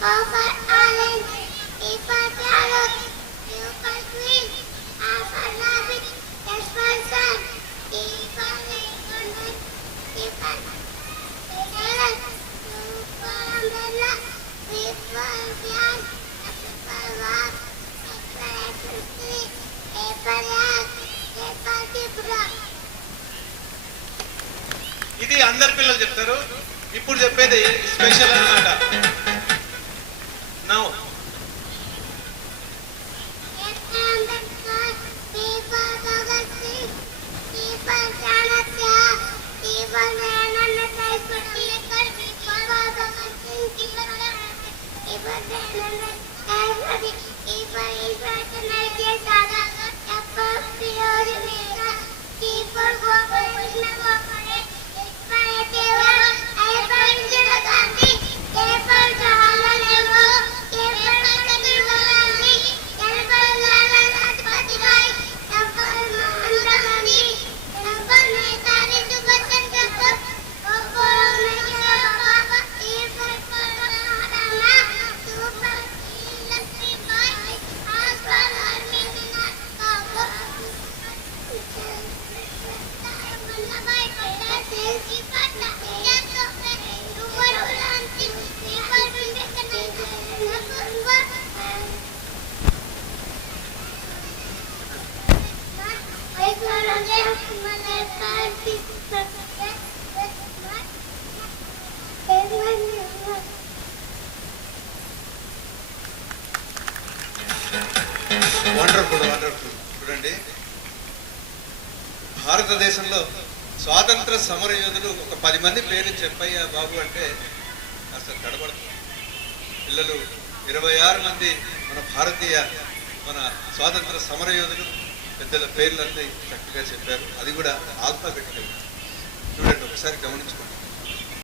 over orange, E for parrot, U for queen, R for rabbit, S for sun, T for elephant, T for parrot, U for umbrella, V for fan, F for walk, X for apple tree, A for egg, K for zebra. ఇది అందరు పిల్లలు చెప్తారు. ఇప్పుడు చెప్పేది స్పెషల్ అన్నమాట. Now wonderful wonderful. చూడండి, భారతదేశంలో స్వాతంత్ర సమర యోధులు ఒక 10 మంది పేరు చెప్పయ్యా బాబు అంటే అసలు తడబడుతుంది. పిల్లలు 26 మంది మన స్వాతంత్ర సమర యోధులు పెద్దల పేర్లన్నీ చక్కగా చెప్పారు. అది కూడా ఆల్ఫాబెటికల్. చూడండి, ఒకసారి గమనించుకోండి.